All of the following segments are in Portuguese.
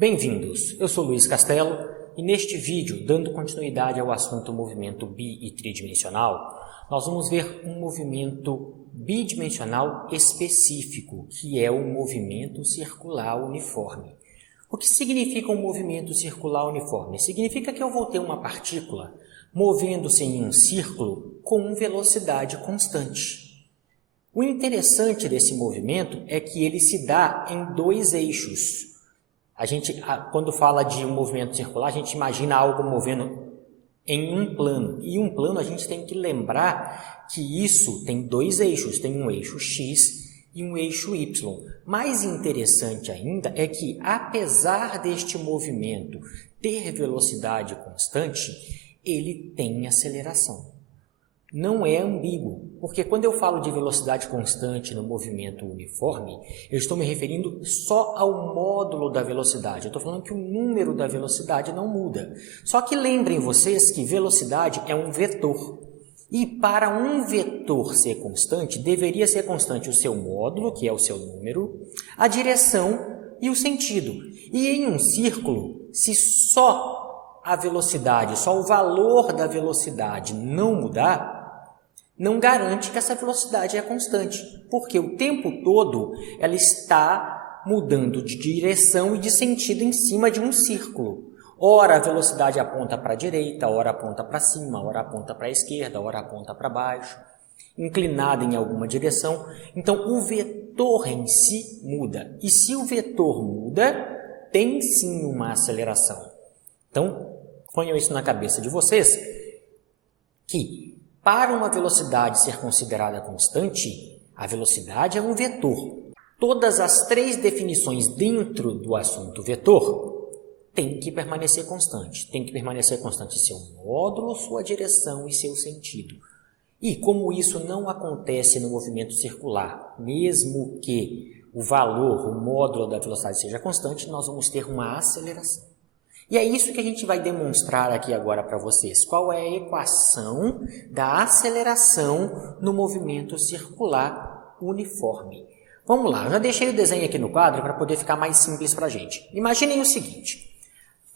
Bem-vindos, eu sou Luiz Castelo e neste vídeo, dando continuidade ao assunto movimento bi e tridimensional, nós vamos ver um movimento bidimensional específico, que é o movimento circular uniforme. O que significa um movimento circular uniforme? Significa que eu vou ter uma partícula movendo-se em um círculo com velocidade constante. O interessante desse movimento é que ele se dá em dois eixos. A gente, quando fala de um movimento circular, a gente imagina algo movendo em um plano. E um plano a gente tem que lembrar que isso tem dois eixos, tem um eixo X e um eixo Y. Mais interessante ainda é que, apesar deste movimento ter velocidade constante, ele tem aceleração. Não é ambíguo, porque quando eu falo de velocidade constante no movimento uniforme, eu estou me referindo só ao módulo da velocidade. Eu estou falando que o número da velocidade não muda. Só que lembrem vocês que velocidade é um vetor. E para um vetor ser constante, deveria ser constante o seu módulo, que é o seu número, a direção e o sentido. E em um círculo, se só a velocidade, só o valor da velocidade não mudar, não garante que essa velocidade é constante, porque o tempo todo ela está mudando de direção e de sentido em cima de um círculo. Ora a velocidade aponta para a direita, ora aponta para cima, ora aponta para a esquerda, ora aponta para baixo, inclinada em alguma direção. Então o vetor em si muda, e se o vetor muda, tem sim uma aceleração. Então, ponham isso na cabeça de vocês, que para uma velocidade ser considerada constante, a velocidade é um vetor. Todas as três definições dentro do assunto vetor têm que permanecer constante. Tem que permanecer constante seu módulo, sua direção e seu sentido. E como isso não acontece no movimento circular, mesmo que o valor, o módulo da velocidade seja constante, nós vamos ter uma aceleração. E é isso que a gente vai demonstrar aqui agora para vocês. Qual é a equação da aceleração no movimento circular uniforme? Vamos lá, eu já deixei o desenho aqui no quadro para poder ficar mais simples para a gente. Imaginem o seguinte,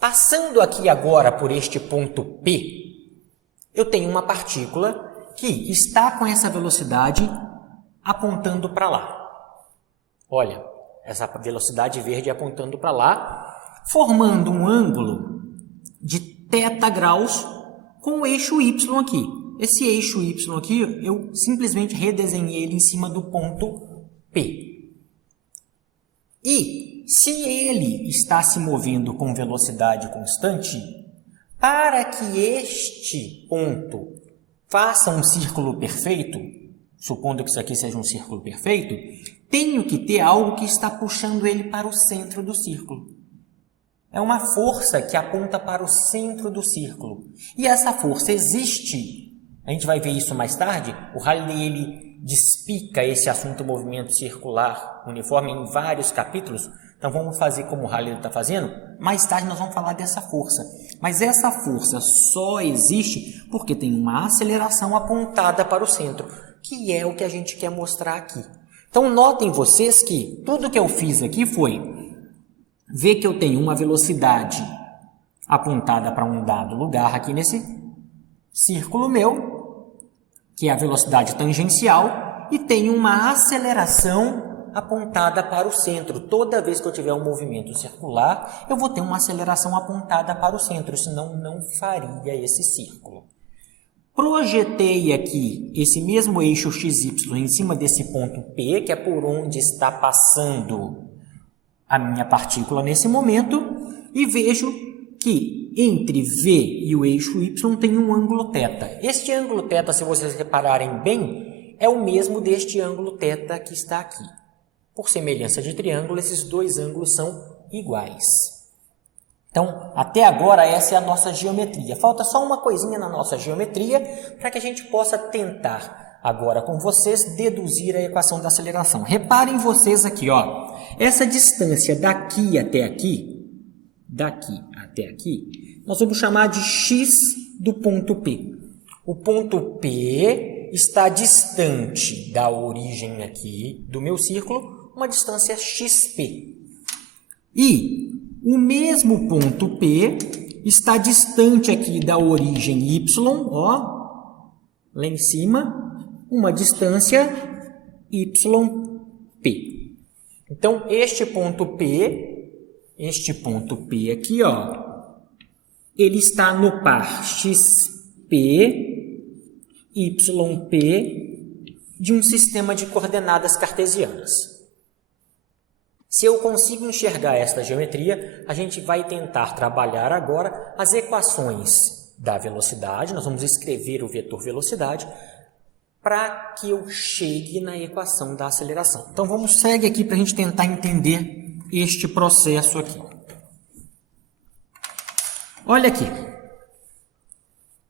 passando aqui agora por este ponto P, eu tenho uma partícula que está com essa velocidade apontando para lá. Olha, essa velocidade verde apontando para lá, formando um ângulo de θ graus com o eixo Y aqui. Esse eixo Y aqui, eu simplesmente redesenhei ele em cima do ponto P. E se ele está se movendo com velocidade constante, para que este ponto faça um círculo perfeito, supondo que isso aqui seja um círculo perfeito, tenho que ter algo que está puxando ele para o centro do círculo. É uma força que aponta para o centro do círculo. E essa força existe. A gente vai ver isso mais tarde. O Halliday ele despica esse assunto movimento circular uniforme em vários capítulos. Então vamos fazer como o Halliday está fazendo. Mais tarde nós vamos falar dessa força. Mas essa força só existe porque tem uma aceleração apontada para o centro, que é o que a gente quer mostrar aqui. Então notem vocês que tudo que eu fiz aqui foi ver que eu tenho uma velocidade apontada para um dado lugar aqui nesse círculo meu, que é a velocidade tangencial, e tenho uma aceleração apontada para o centro. Toda vez que eu tiver um movimento circular, eu vou ter uma aceleração apontada para o centro, senão não faria esse círculo. Projetei aqui esse mesmo eixo XY em cima desse ponto P, que é por onde está passando a minha partícula nesse momento, e vejo que entre V e o eixo Y tem um ângulo θ. Este ângulo θ, se vocês repararem bem, é o mesmo deste ângulo θ que está aqui. Por semelhança de triângulo, esses dois ângulos são iguais. Então, até agora, essa é a nossa geometria. Falta só uma coisinha na nossa geometria para que a gente possa tentar agora com vocês deduzir a equação da aceleração. Reparem vocês aqui, ó, essa distância daqui até aqui, nós vamos chamar de x do ponto P. O ponto P está distante da origem aqui do meu círculo, uma distância xp. E O mesmo ponto P está distante aqui da origem Y, ó, lá em cima, uma distância YP. Então, este ponto P aqui, ó, ele está no par XP, YP de um sistema de coordenadas cartesianas. Se eu consigo enxergar esta geometria, a gente vai tentar trabalhar agora as equações da velocidade. Nós vamos escrever o vetor velocidade para que eu chegue na equação da aceleração. Então, vamos seguir aqui para a gente tentar entender este processo aqui. Olha aqui.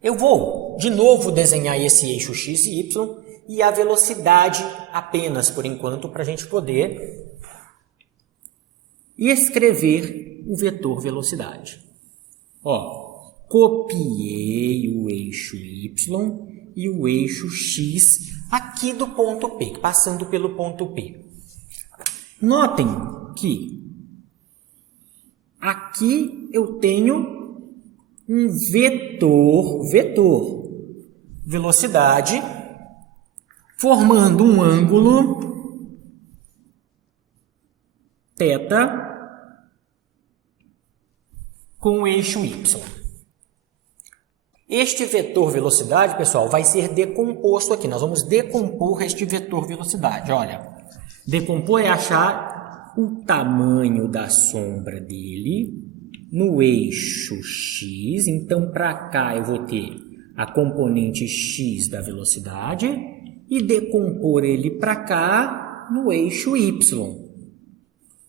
Eu vou, de novo, desenhar esse eixo x e y e a velocidade apenas, por enquanto, para a gente poder escrever o vetor velocidade. Ó, copiei o eixo y e o eixo x aqui do ponto P, passando pelo ponto P. Notem que aqui eu tenho um vetor velocidade, formando um ângulo θ com o eixo y. Este vetor velocidade, pessoal, vai ser decomposto aqui. Nós vamos decompor este vetor velocidade. Olha, decompor é achar o tamanho da sombra dele no eixo x. Então, para cá eu vou ter a componente x da velocidade e decompor ele para cá no eixo y.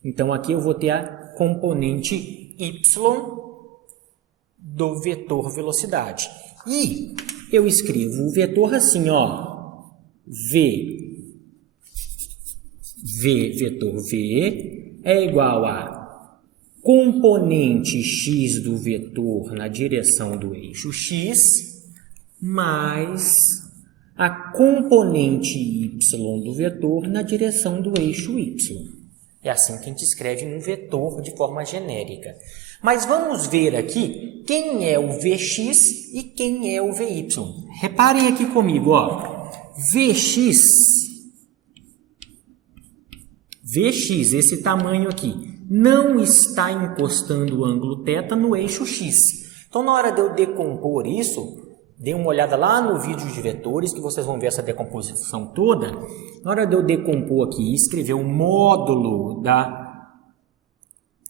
Então, aqui eu vou ter a componente y do vetor velocidade. E eu escrevo o vetor assim, ó, vetor V é igual a componente x do vetor na direção do eixo x mais a componente y do vetor na direção do eixo y. É assim que a gente escreve um vetor de forma genérica. Mas vamos ver aqui quem é o Vx e quem é o Vy. Reparem aqui comigo, ó. Vx, esse tamanho aqui, não está encostando o ângulo θ no eixo x. Então, na hora de eu decompor isso, dê uma olhada lá no vídeo de vetores, que vocês vão ver essa decomposição toda. Na hora de eu decompor aqui e escrever o módulo da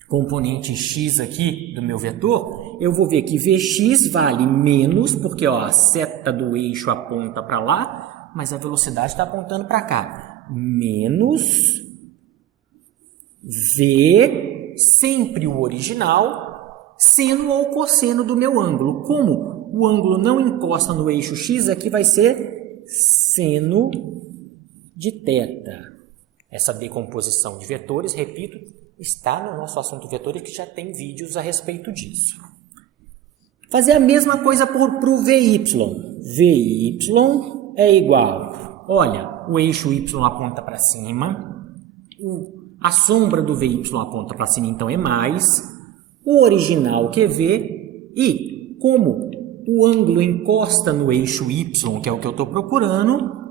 componente x aqui do meu vetor, eu vou ver que Vx vale menos, porque ó, a seta do eixo aponta para lá, mas a velocidade está apontando para cá. Menos V, sempre o original, seno ou cosseno do meu ângulo. Como o ângulo não encosta no eixo x, aqui vai ser seno de θ. Essa decomposição de vetores, repito, está no nosso assunto vetores, que já tem vídeos a respeito disso. Fazer a mesma coisa para o Vy. Vy é igual, olha, o eixo y aponta para cima, a sombra do Vy aponta para cima, então é mais, o original que é V, e como o ângulo encosta no eixo y, que é o que eu estou procurando,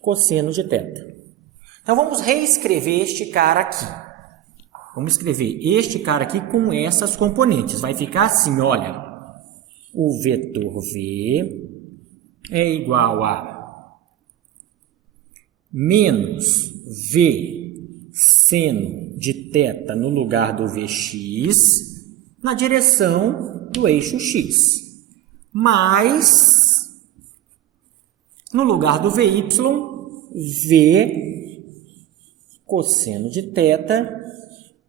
cosseno de θ. Então, vamos reescrever este cara aqui. Vamos escrever este cara aqui com essas componentes. Vai ficar assim, olha. O vetor V é igual a menos V seno de θ no lugar do Vx na direção do eixo x. Mais, no lugar do Vy, V cosseno de θ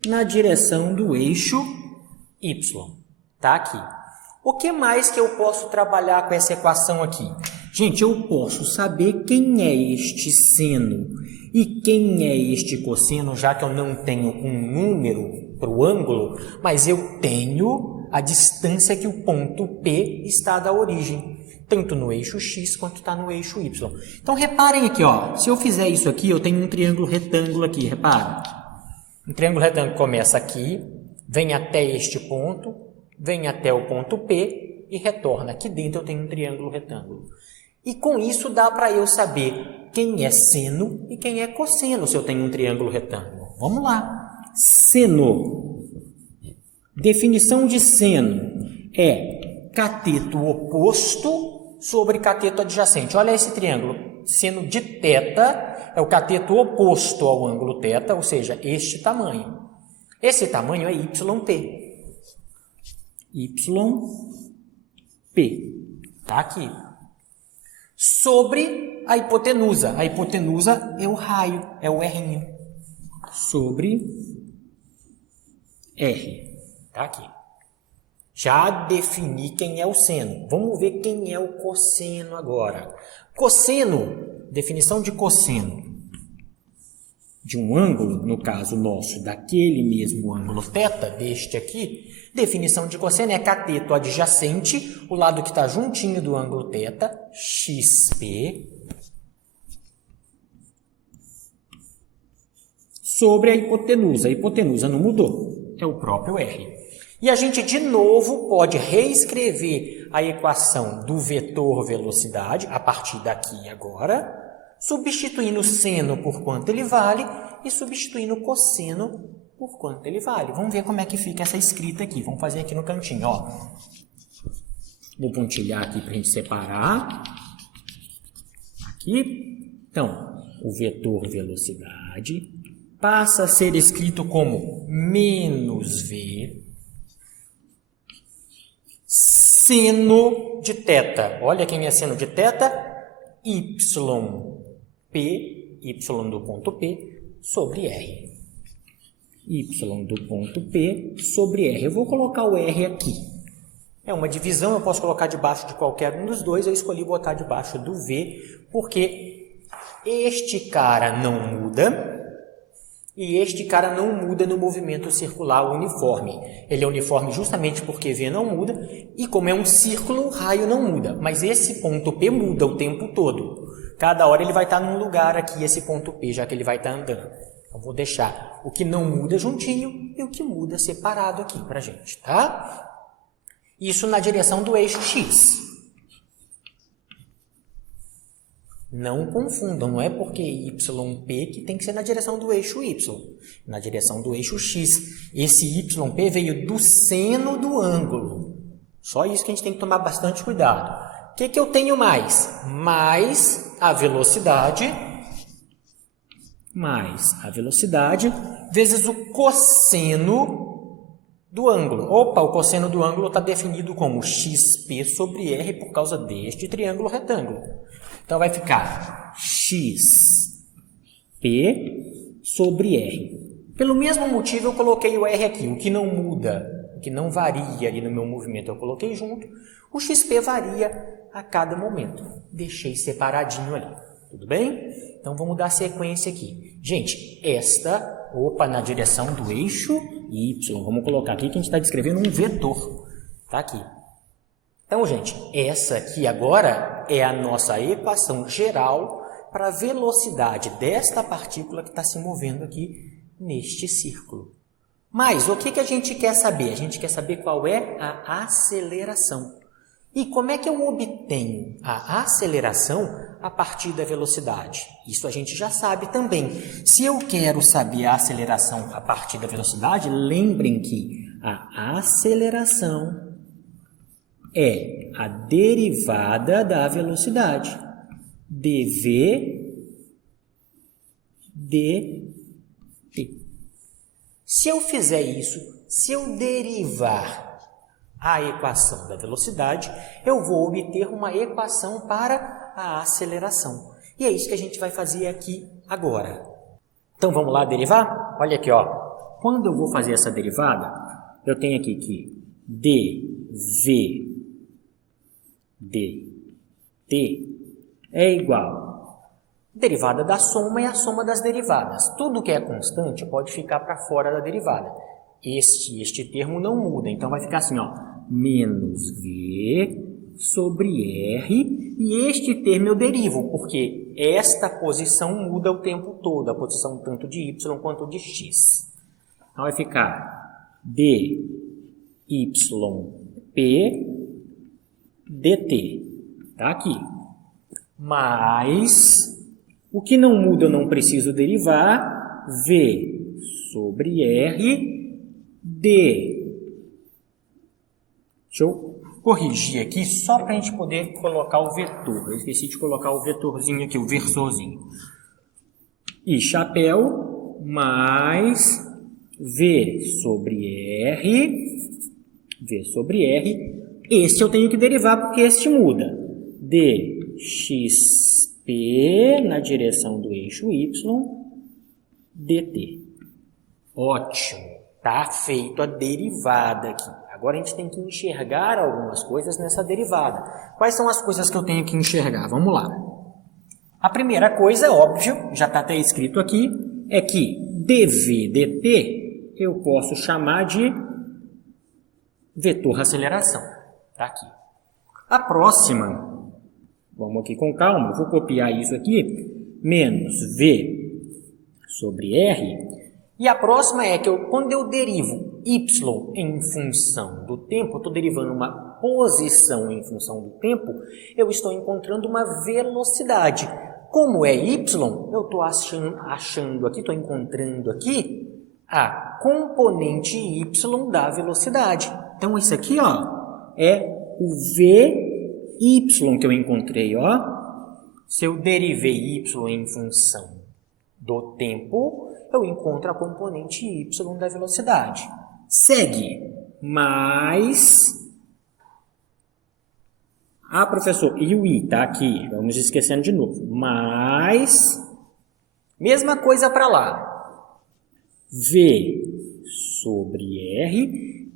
na direção do eixo y. Tá aqui. O que mais que eu posso trabalhar com essa equação aqui? Gente, eu posso saber quem é este seno e quem é este cosseno, já que eu não tenho um número para o ângulo, mas eu tenho a distância que o ponto P está da origem, tanto no eixo x quanto está no eixo y. Então, reparem aqui, ó, se eu fizer isso aqui, eu tenho um triângulo retângulo aqui, repara. Um triângulo retângulo começa aqui, vem até este ponto, vem até o ponto P e retorna. Aqui dentro eu tenho um triângulo retângulo. E com isso dá para eu saber quem é seno e quem é cosseno se eu tenho um triângulo retângulo. Vamos lá. Seno. Definição de seno é cateto oposto sobre cateto adjacente. Olha esse triângulo. Seno de θ é o cateto oposto ao ângulo θ, ou seja, este tamanho. Esse tamanho é YP. YP. Está aqui. Sobre a hipotenusa. A hipotenusa é o raio, é o R. Sobre R. Está aqui. Já defini quem é o seno. Vamos ver quem é o cosseno agora. Cosseno, definição de cosseno de um ângulo, no caso nosso, daquele mesmo ângulo θ, deste aqui, definição de cosseno é cateto adjacente, o lado que está juntinho do ângulo θ, XP, sobre a hipotenusa. A hipotenusa não mudou, é o próprio R. E a gente, de novo, pode reescrever a equação do vetor velocidade, a partir daqui agora, substituindo seno por quanto ele vale e substituindo cosseno por quanto ele vale. Vamos ver como é que fica essa escrita aqui. Vamos fazer aqui no cantinho, ó. Vou pontilhar aqui para a gente separar. Aqui. Então, o vetor velocidade passa a ser escrito como menos V seno de θ. Olha quem é seno de θ. YP, Y do ponto P, sobre R. Y do ponto P sobre R. Eu vou colocar o R aqui. É uma divisão, eu posso colocar debaixo de qualquer um dos dois. Eu escolhi botar debaixo do V, porque este cara não muda e este cara não muda no movimento circular uniforme. Ele é uniforme justamente porque V não muda e como é um círculo, o raio não muda. Mas esse ponto P muda o tempo todo. Cada hora ele vai estar num lugar aqui, esse ponto P, já que ele vai estar andando. Eu vou deixar o que não muda juntinho e o que muda separado aqui para a gente, tá? Isso na direção do eixo X. Não confundam, não é porque YP que tem que ser na direção do eixo Y, na direção do eixo X. Esse YP veio do seno do ângulo. Só isso que a gente tem que tomar bastante cuidado. O que eu tenho mais? Mais a velocidade vezes o cosseno do ângulo. Opa, o cosseno do ângulo está definido como XP sobre R por causa deste triângulo retângulo. Então, vai ficar XP sobre R. Pelo mesmo motivo, eu coloquei o R aqui. O que não muda, o que não varia ali no meu movimento, eu coloquei junto. O XP varia a cada momento. Deixei separadinho ali. Tudo bem? Então, vamos dar sequência aqui. Gente, esta, na direção do eixo Y. Vamos colocar aqui que a gente está descrevendo um vetor. Está aqui. Então, gente, essa aqui agora é a nossa equação geral para a velocidade desta partícula que está se movendo aqui neste círculo. Mas o que a gente quer saber? A gente quer saber qual é a aceleração. E como é que eu obtenho a aceleração a partir da velocidade? Isso a gente já sabe também. Se eu quero saber a aceleração a partir da velocidade, lembrem que a aceleração é a derivada da velocidade. dv dt. Se eu fizer isso, se eu derivar a equação da velocidade, eu vou obter uma equação para a aceleração. E é isso que a gente vai fazer aqui agora. Então, vamos lá derivar? Olha aqui, ó. Quando eu vou fazer essa derivada, eu tenho aqui que dv dt é igual. Derivada da soma é a soma das derivadas. Tudo que é constante pode ficar para fora da derivada. Este termo não muda, então vai ficar assim, ó, menos V sobre R, e este termo eu derivo, porque esta posição muda o tempo todo, a posição tanto de Y quanto de X. Então vai ficar dyp dt. Está aqui. Mas o que não muda eu não preciso derivar. V sobre R d. Deixa eu corrigir aqui só para a gente poder colocar o vetor. Eu esqueci de colocar o vetorzinho aqui, o versorzinho. E chapéu mais V sobre R. Este eu tenho que derivar porque este muda. dxp na direção do eixo y dt. Ótimo, tá feito a derivada aqui. Agora a gente tem que enxergar algumas coisas nessa derivada. Quais são as coisas que eu tenho que enxergar? Vamos lá. A primeira coisa, óbvio, já está até escrito aqui, é que dv dt eu posso chamar de vetor aceleração. Está aqui. A próxima, vamos aqui com calma, eu vou copiar isso aqui, menos v sobre r. E a próxima é que quando eu derivo y em função do tempo, eu estou derivando uma posição em função do tempo, eu estou encontrando uma velocidade. Como é y, eu estou achando aqui, estou encontrando aqui a componente y da velocidade. Então, isso aqui ó, é o Vy que eu encontrei. Ó. Se eu derivei y em função do tempo, eu encontro a componente y da velocidade. Segue, mais... Ah, professor, e o i está aqui, vamos esquecendo de novo. Mais... Mesma coisa para lá. V sobre R.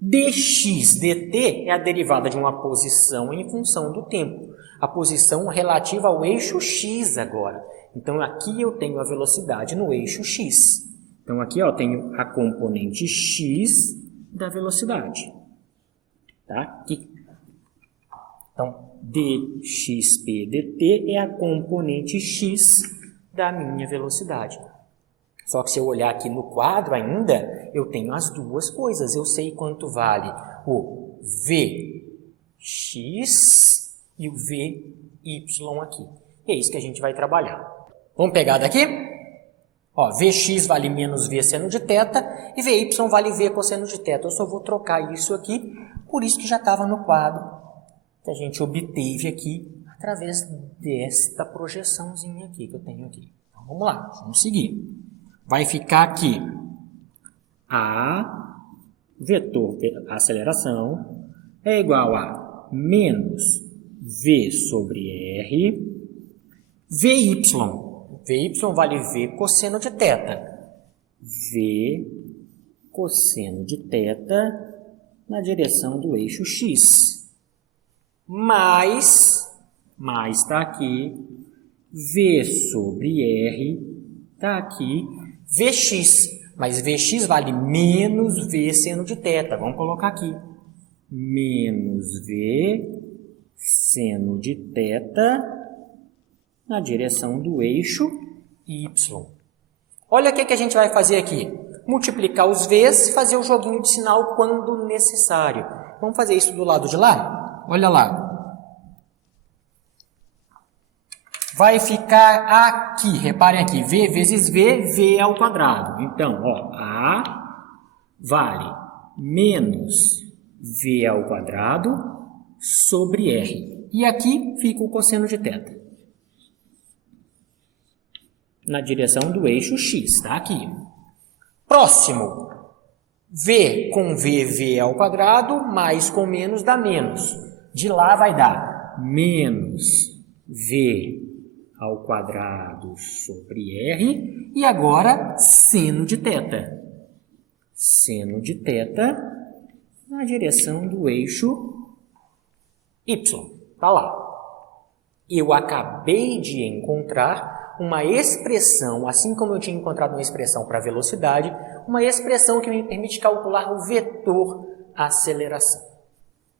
dx dt é a derivada de uma posição em função do tempo. A posição relativa ao eixo x agora. Então, aqui eu tenho a velocidade no eixo x. Então, aqui eu tenho a componente x da velocidade. Tá? Aqui. Então, dxp dt é a componente x da minha velocidade. Só que se eu olhar aqui no quadro ainda, eu tenho as duas coisas. Eu sei quanto vale o vx e o vy aqui. E é isso que a gente vai trabalhar. Vamos pegar daqui? Ó, Vx vale menos V seno de θ e Vy vale V cosseno de θ. Eu só vou trocar isso aqui, por isso que já estava no quadro que a gente obteve aqui através desta projeçãozinha aqui que eu tenho aqui. Então, vamos lá, vamos seguir. Vai ficar aqui a vetor aceleração é igual a menos V sobre R Vy. Vy vale V cosseno de θ. V cosseno de θ na direção do eixo x. Mais está aqui, V sobre R está aqui, Vx. Mas Vx vale menos V seno de θ. Vamos colocar aqui. Menos V seno de θ na direção do eixo y. Olha o que a gente vai fazer aqui. Multiplicar os V's e fazer o joguinho de sinal quando necessário. Vamos fazer isso do lado de lá? Olha lá. Vai ficar aqui, reparem aqui, V vezes V, V ao quadrado. Então, ó, A vale menos V ao quadrado sobre R. E aqui fica o cosseno de θ. Na direção do eixo x, tá aqui. Próximo, V com V, V ao quadrado, mais com menos dá menos. De lá vai dar menos V ao quadrado sobre R. E agora, seno de θ. Seno de θ na direção do eixo y. Tá lá. Eu acabei de encontrar uma expressão, assim como eu tinha encontrado uma expressão para velocidade, uma expressão que me permite calcular o vetor aceleração.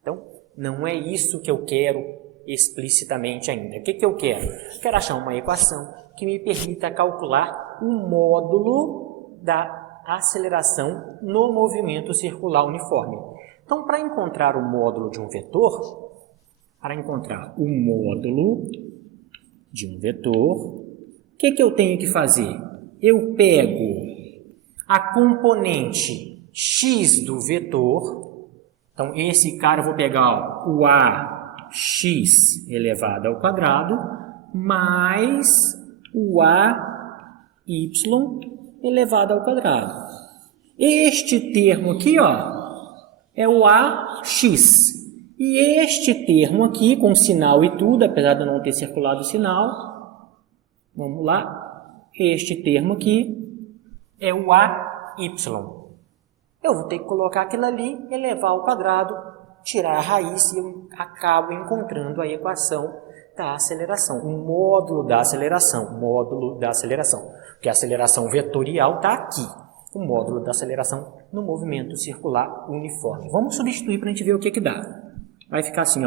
Então, não é isso que eu quero explicitamente ainda. O que eu quero? Quero achar uma equação que me permita calcular o módulo da aceleração no movimento circular uniforme. Então, para encontrar o módulo de um vetor, o que eu tenho que fazer? Eu pego a componente x do vetor, então esse cara eu vou pegar o ax elevado ao quadrado, mais o ay elevado ao quadrado. Este termo aqui, é o ax. E este termo aqui, com sinal e tudo, apesar de eu não ter circulado o sinal, vamos lá, este termo aqui é o ay. Eu vou ter que colocar aquilo ali, elevar ao quadrado, tirar a raiz e eu acabo encontrando a equação da aceleração, o módulo da aceleração, porque a aceleração vetorial está aqui, o módulo da aceleração no movimento circular uniforme. Vamos substituir para a gente ver o que dá. Vai ficar assim,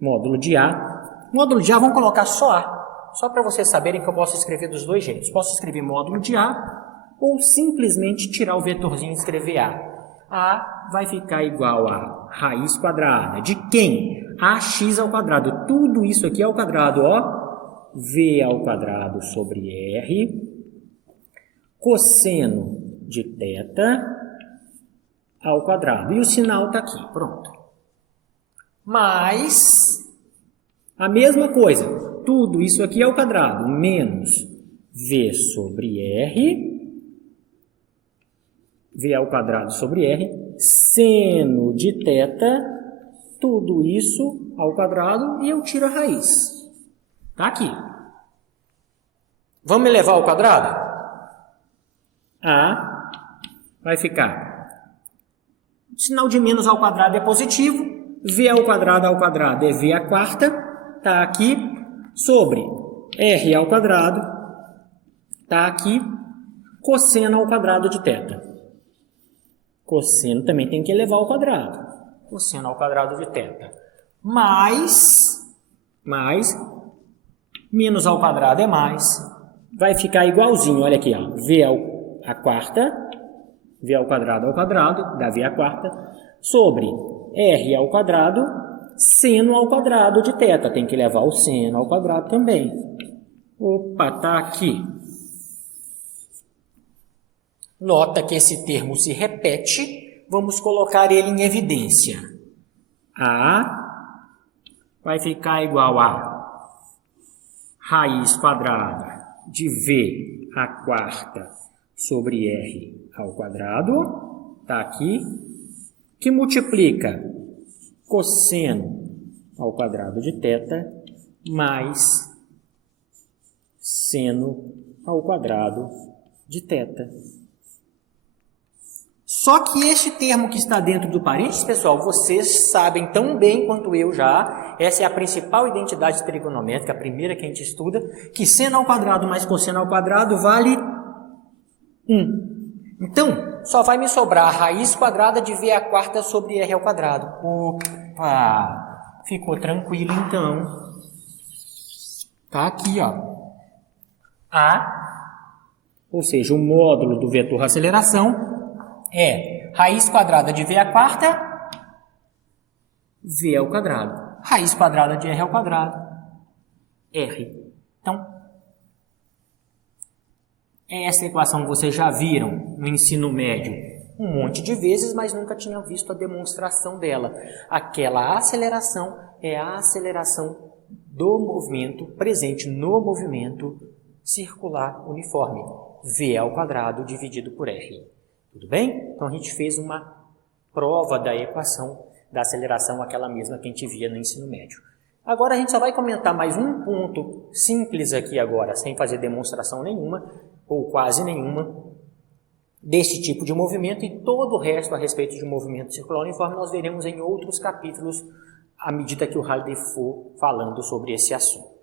módulo de A. Módulo de A, vamos colocar só A, só para vocês saberem que eu posso escrever dos dois jeitos. Posso escrever módulo de A ou simplesmente tirar o vetorzinho e escrever A. A vai ficar igual a raiz quadrada. De quem? Ax ao quadrado. Tudo isso aqui ao quadrado, V ao quadrado sobre R, cosseno de θ ao quadrado. E o sinal está aqui, pronto. Mais a mesma coisa, tudo isso aqui ao quadrado, menos V sobre R, V ao quadrado sobre R, seno de θ, tudo isso ao quadrado e eu tiro a raiz. Está aqui. Vamos elevar ao quadrado? A vai ficar... Sinal de menos ao quadrado é positivo, V ao quadrado é V à quarta, está aqui, sobre R ao quadrado, está aqui, cosseno ao quadrado de θ. Cosseno também tem que elevar ao quadrado, cosseno ao quadrado de θ. Mais, menos ao quadrado é mais, vai ficar igualzinho, olha aqui, V à quarta, V ao quadrado, dá V à quarta, sobre R ao quadrado, seno ao quadrado de θ. Tem que levar o seno ao quadrado também. Opa, tá aqui. Nota que esse termo se repete, vamos colocar ele em evidência. A vai ficar igual a raiz quadrada de V à quarta sobre R ao quadrado, está aqui, que multiplica cosseno ao quadrado de θ mais seno ao quadrado de θ. Só que este termo que está dentro do parênteses, pessoal, vocês sabem tão bem quanto eu já, essa é a principal identidade trigonométrica, a primeira que a gente estuda, que seno ao quadrado mais cosseno ao quadrado vale 1. Então, só vai me sobrar a raiz quadrada de V à quarta sobre R ao quadrado. Opa! Ficou tranquilo, então. Tá aqui, ou seja, o módulo do vetor aceleração é raiz quadrada de V à quarta, V ao quadrado. Raiz quadrada de R ao quadrado, R. Então, essa equação vocês já viram no ensino médio um monte de vezes, mas nunca tinham visto a demonstração dela. Aquela aceleração é a aceleração do movimento presente no movimento circular uniforme, V ao quadrado dividido por R. Tudo bem? Então a gente fez uma prova da equação da aceleração, aquela mesma que a gente via no ensino médio. Agora a gente só vai comentar mais um ponto simples aqui agora, sem fazer demonstração nenhuma, ou quase nenhuma, desse tipo de movimento, e todo o resto a respeito de movimento circular uniforme nós veremos em outros capítulos à medida que o Halliday for falando sobre esse assunto.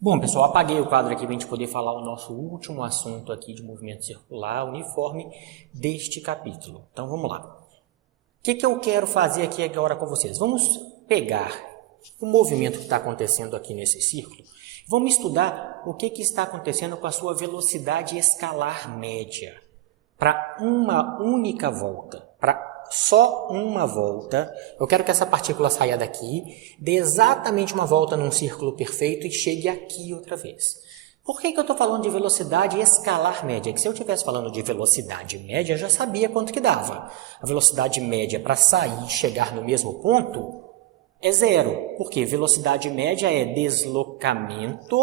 Bom, pessoal, apaguei o quadro aqui para a gente poder falar o nosso último assunto aqui de movimento circular uniforme deste capítulo. Então, vamos lá. O que eu quero fazer aqui agora com vocês? Vamos pegar o movimento que está acontecendo aqui nesse círculo Vamos estudar o que está acontecendo com a sua velocidade escalar média para uma única volta, para só uma volta. Eu quero que essa partícula saia daqui, dê exatamente uma volta num círculo perfeito e chegue aqui outra vez. Por que eu estou falando de velocidade escalar média? Que se eu estivesse falando de velocidade média, eu já sabia quanto que dava. A velocidade média para sair e chegar no mesmo ponto é zero. Porque velocidade média é deslocamento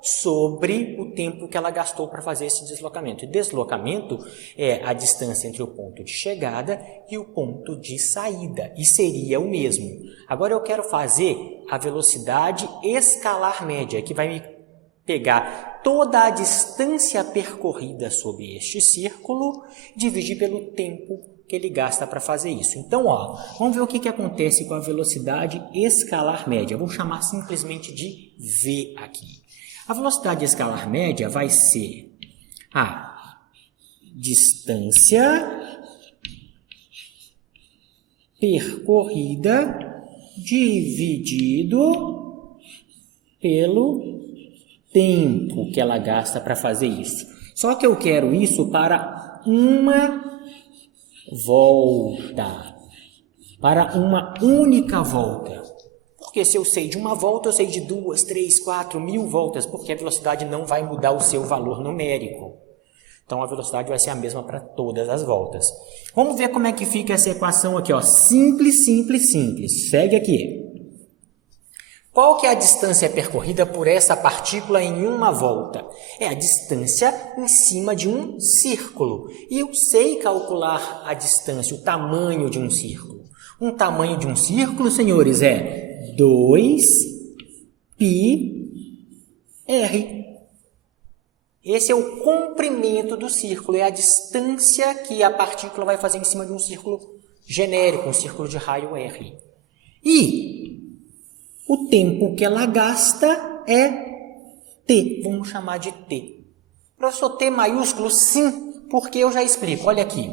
sobre o tempo que ela gastou para fazer esse deslocamento. E deslocamento é a distância entre o ponto de chegada e o ponto de saída. E seria o mesmo. Agora eu quero fazer a velocidade escalar média, que vai me pegar toda a distância percorrida sobre este círculo, dividir pelo tempo que ele gasta para fazer isso. Então, vamos ver o que acontece com a velocidade escalar média. Vou chamar simplesmente de V aqui. A velocidade escalar média vai ser a distância percorrida dividido pelo tempo que ela gasta para fazer isso. Só que eu quero isso para uma volta, para uma única volta. Porque se eu sei de uma volta, eu sei de 2, 3, 4 mil voltas, porque a velocidade não vai mudar o seu valor numérico. Então, a velocidade vai ser a mesma para todas as voltas. Vamos ver como é que fica essa equação aqui, simples, simples, simples. Segue aqui. Qual que é a distância percorrida por essa partícula em uma volta? É a distância em cima de um círculo. E eu sei calcular a distância, o tamanho de um círculo. Um tamanho de um círculo, senhores, é 2πr. Esse é o comprimento do círculo, é a distância que a partícula vai fazer em cima de um círculo genérico, um círculo de raio R. E o tempo que ela gasta é t, vamos chamar de t. Professor, t maiúsculo? Sim, porque eu já explico. Olha aqui,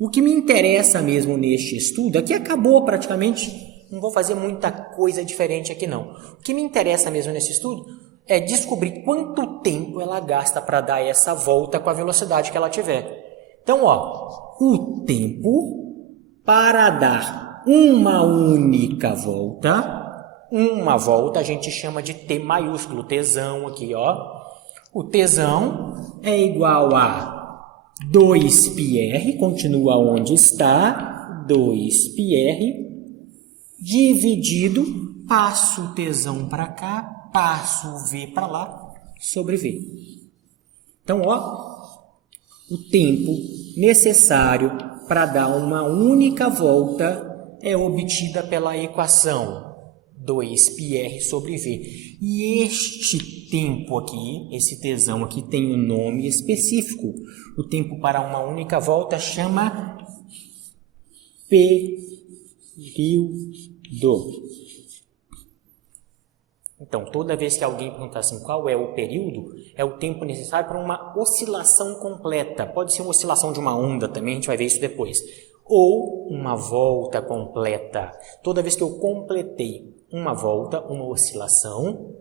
o que me interessa mesmo neste estudo, aqui acabou praticamente, não vou fazer muita coisa diferente aqui não. O que me interessa mesmo nesse estudo é descobrir quanto tempo ela gasta para dar essa volta com a velocidade que ela tiver. Então, o tempo para dar uma única volta a gente chama de T maiúsculo, Tzão aqui, O Tzão é igual a 2πr, continua onde está, 2πr, dividido, passo o Tzão para cá, passo o V para lá, sobre V. Então, o tempo necessário para dar uma única volta é obtida pela equação 2πr sobre V. E este tempo aqui, esse Tzão aqui, tem um nome específico. O tempo para uma única volta chama período. Então, toda vez que alguém perguntar assim, qual é o período, é o tempo necessário para uma oscilação completa. Pode ser uma oscilação de uma onda também, a gente vai ver isso depois. Ou uma volta completa. Toda vez que eu completei uma volta, uma oscilação,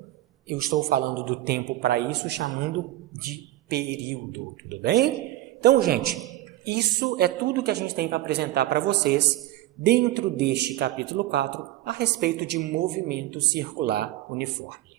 eu estou falando do tempo para isso, chamando de período. Tudo bem? Então, gente, isso é tudo que a gente tem para apresentar para vocês dentro deste capítulo 4, a respeito de movimento circular uniforme.